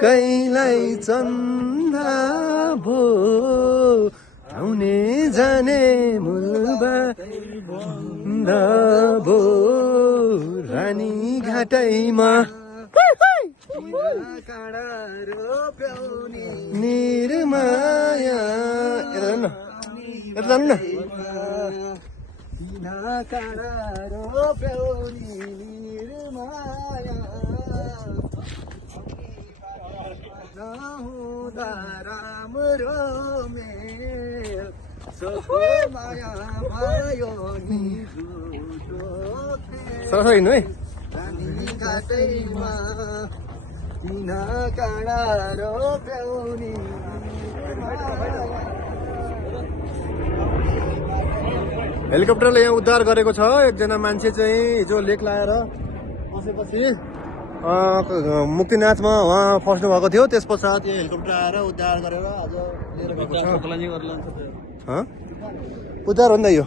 कैलाई चन्दा भो आउने जाने मुलबा भो रानी घाटैमा निर्माया यता सरसरी हिँड्नु है हेलिकप्टरले यहाँ उद्धार गरेको छ एकजना मान्छे चाहिँ हिजो लेक लाएर बसेपछि मुक्तिनाथमा उहाँ फस्नु भएको थियो। त्यस पश्चात यो हेलिकप्टर आएर उद्धार गरेर आज लिएर गएको छ। उद्धार हो नि त यो।